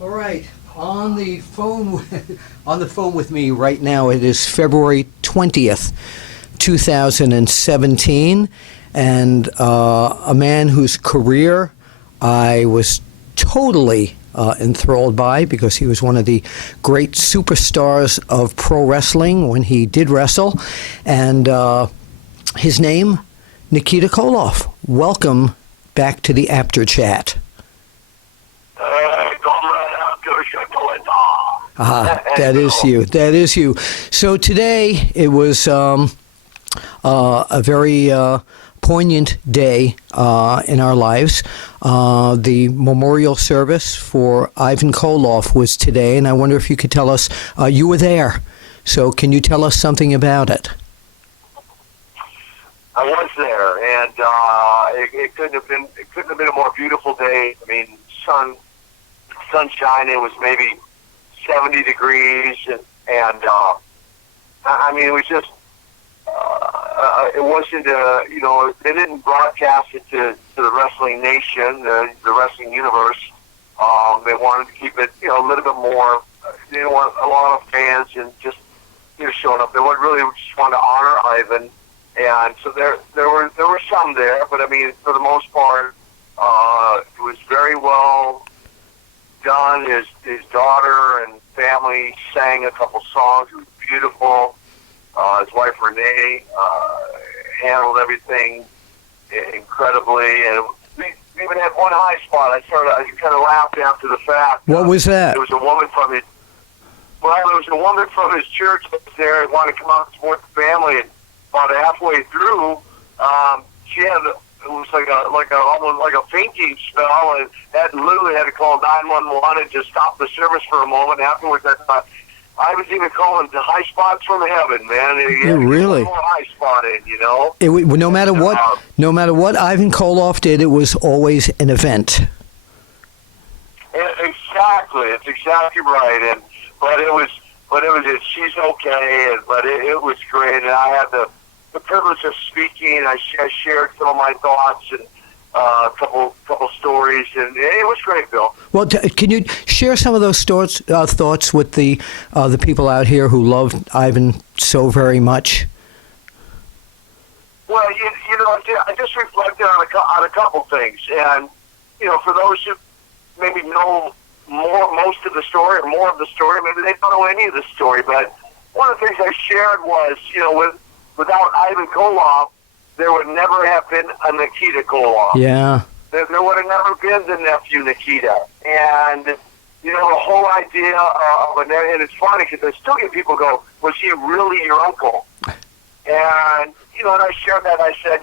All right, on the phone, on the phone with me right now. It is February 20th, 2017, and a man whose career I was totally enthralled by because he was one of the great superstars of pro wrestling when he did wrestle, and his name, Nikita Koloff. Welcome back to the After Chat. That is you. That is you. So today it was a very poignant day in our lives. The memorial service for Ivan Koloff was today, and I wonder if you could tell us, you were there, so can you tell us something about it? I was there, and it couldn't have been a more beautiful day. I mean, sunshine. It was maybe 70 degrees, and I mean, it was just, it wasn't, they didn't broadcast it to the wrestling nation, the wrestling universe. They wanted to keep it, a little bit more. They didn't want a lot of fans and just, showing up. They really just wanted to honor Ivan, and so there were some there, but I mean, for the most part, it was very well done. His daughter and family sang a couple songs. It was beautiful. His wife Renee handled everything incredibly, and we even had one high spot. I kind of laughed after the fact. What was that? There was a woman from his. Well, there was a woman from his church that was there and wanted to come out and support the family, and about halfway through, she had. It was almost like a fainting spell, and literally had to call 911 and just stop the service for a moment. Afterwards, I thought, I was even calling the high spots from heaven, man. Really? More high spotted, No matter what Ivan Koloff did, it was always an event. Exactly, it's exactly right. But it was. She's okay, but it was great, and I had the privilege of speaking. I shared some of my thoughts and a couple stories, and it was great, Bill. Well, can you share some of those thoughts with the people out here who loved Ivan so very much? Well, I just reflected on a couple things, and for those who maybe know most of the story or more of the story, maybe they don't know any of the story. But one of the things I shared was, without Ivan Koloff, there would never have been a Nikita Koloff. Yeah. There would have never been the nephew Nikita. And, the whole idea of, and it's funny because I still get people go, was he really your uncle? And, and I shared that. I said,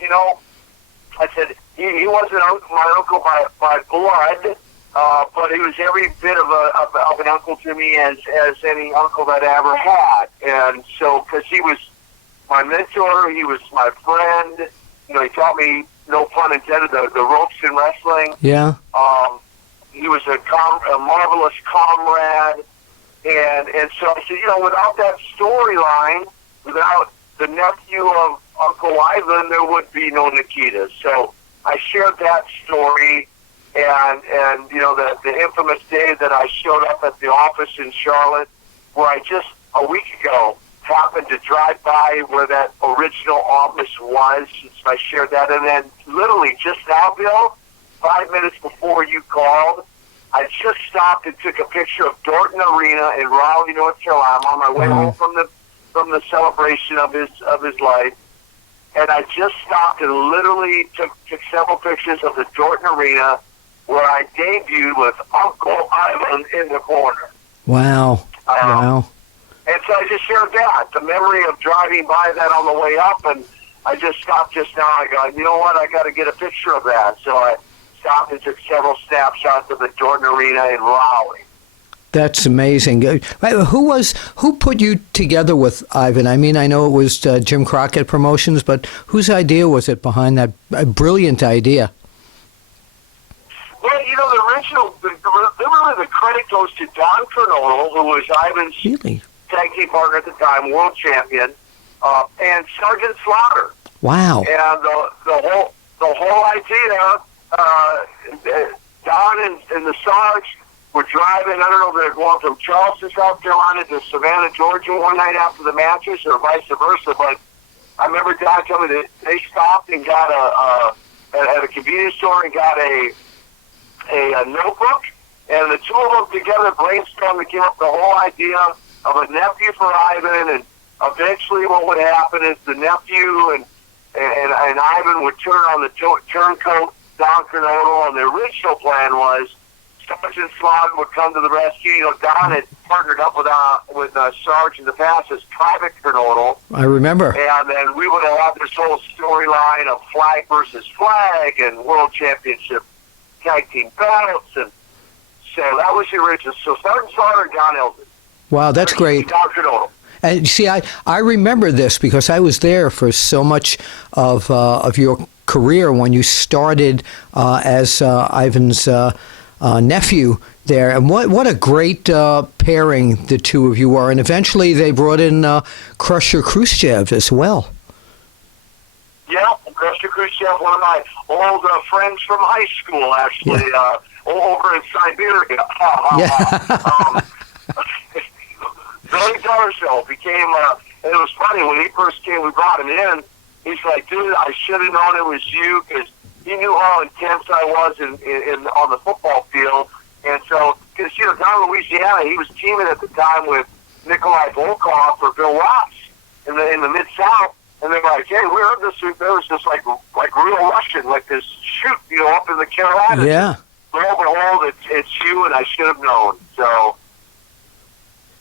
he wasn't my uncle by blood, but he was every bit of an uncle to me as any uncle that I ever had. And so, because he was my mentor, he was my friend. He taught me, no pun intended, the ropes in wrestling. Yeah. He was a marvelous comrade, and so I said, without that storyline, without the nephew of Uncle Ivan, there would be no Nikita. So I shared that story, and the infamous day that I showed up at the office in Charlotte, where I just a week ago happened to drive by where that original office was. I shared that, and then literally just now, Bill, 5 minutes before you called, I just stopped and took a picture of Dorton Arena in Raleigh, North Carolina. I'm on my way home from the celebration of his life, and I just stopped and literally took several pictures of the Dorton Arena where I debuted with Uncle Ivan in the corner. Wow. Wow. And so I just shared that, the memory of driving by that on the way up, and I just stopped just now. I go, you know what, I got to get a picture of that. So I stopped and took several snapshots of the Jordan Arena in Raleigh. That's amazing. Who put you together with Ivan? I mean, I know it was Jim Crockett Promotions, but whose idea was it behind that brilliant idea? Well, the original, really the credit goes to Don Fernodal, who was Ivan's tag team partner at the time, world champion, and Sergeant Slaughter. Wow. And the whole idea, Don and the Sarge, were driving, I don't know if they were going from Charleston, South Carolina to Savannah, Georgia one night after the matches or vice versa, but I remember Don telling me that they stopped and got at a convenience store and got a notebook, and the two of them together brainstormed and came up with the whole idea of a nephew for Ivan, and eventually what would happen is the nephew and Ivan would turn on the turncoat Don Kernodle, and the original plan was Sergeant Slaughter would come to the rescue. You know, Don had partnered up with Sarge in the past as Private Kernodle. I remember. And then we would have had this whole storyline of flag versus flag and world championship tag team belts, and so that was the original. So Sergeant Slaughter and Don Elton. Wow, that's great. Don Kernodle. And see, I remember this because I was there for so much of your career when you started as Ivan's nephew there. And what a great pairing the two of you were. And eventually they brought in Crusher Khrushchev as well. Yeah, Crusher Khrushchev, one of my old friends from high school, actually, over in Siberia. Yeah. Billy Darshall became, and it was funny, when he first came, we brought him in, he's like, dude, I should have known it was you, because he knew how intense I was on the football field, and so, because, you know, down in Louisiana, he was teaming at the time with Nikolai Volkov or Bill Watts in the Mid-South, and they were like, hey, we heard this, there was this, like real Russian, like this shoot, you know, up in the Carolinas. Yeah. Lo and behold, it's you, and I should have known, so...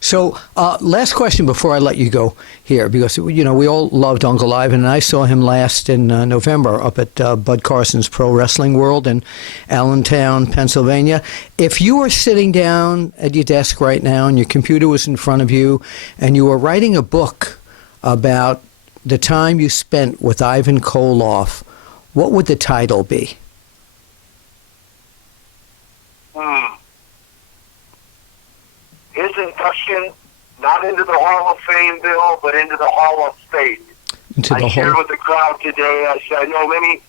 So, last question before I let you go here, because, you know, we all loved Uncle Ivan, and I saw him last in November up at Bud Carson's Pro Wrestling World in Allentown, Pennsylvania. If you were sitting down at your desk right now and your computer was in front of you and you were writing a book about the time you spent with Ivan Koloff, what would the title be? His induction, not into the Hall of Fame, Bill, but into the Hall of Faith. I shared with the crowd today. I said, I know many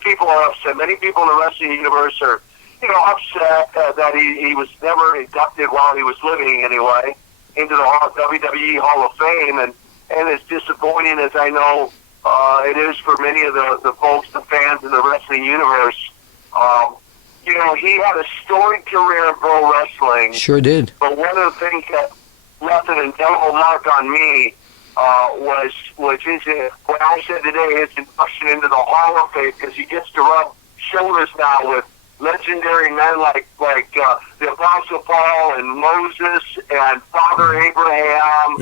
people are upset. Many people in the wrestling universe are, you know, upset that he was never inducted while he was living, anyway, into the WWE Hall of Fame. And as disappointing as I know it is for many of the folks, the fans in the wrestling universe, you know, he had a storied career in pro wrestling. Sure did. But one of the things that left an indelible mark on me was what I said today, his induction into the Hall of Fame, because he gets to rub shoulders now with legendary men like the Apostle Paul and Moses and Father Abraham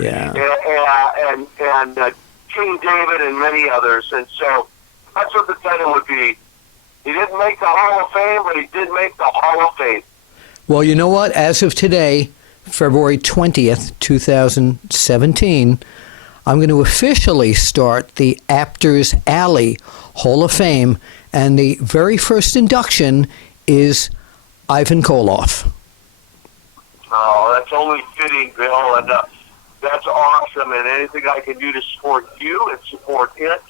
and King David and many others. And so that's what the title would be. He didn't make the Hall of Fame, but he did make the Hall of Fame. Well, you know what? As of today, February 20th, 2017, I'm going to officially start the Aptors Alley Hall of Fame, and the very first induction is Ivan Koloff. Oh, that's only fitting, Bill, and that's awesome, and anything I can do to support you and support it,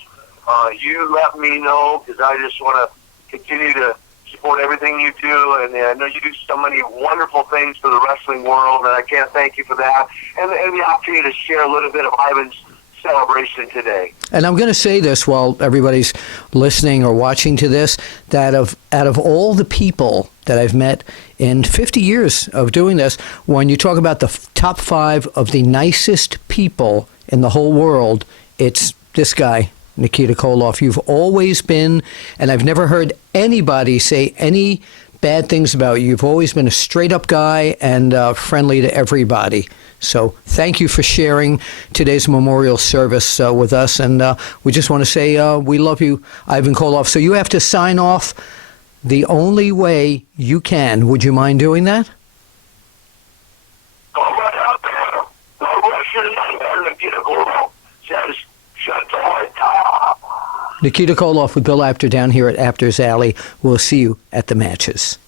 you let me know, because I just want to continue to support everything you do, and I know you do so many wonderful things for the wrestling world, and I can't thank you for that, and the opportunity to share a little bit of Ivan's celebration today. And I'm going to say this while everybody's listening or watching to this, that out of all the people that I've met in 50 years of doing this, when you talk about the top 5 of the nicest people in the whole world, it's this guy, Nikita Koloff. You've always been, and I've never heard anybody say any bad things about you. You've always been a straight-up guy and friendly to everybody. So thank you for sharing today's memorial service with us. And we just want to say we love you, Ivan Koloff. So you have to sign off the only way you can. Would you mind doing that? Go right out there. The Russian nightmare, Nikita Koloff, says, shut the light off. Nikita Koloff with Bill Apter down here at Apter's Alley. We'll see you at the matches.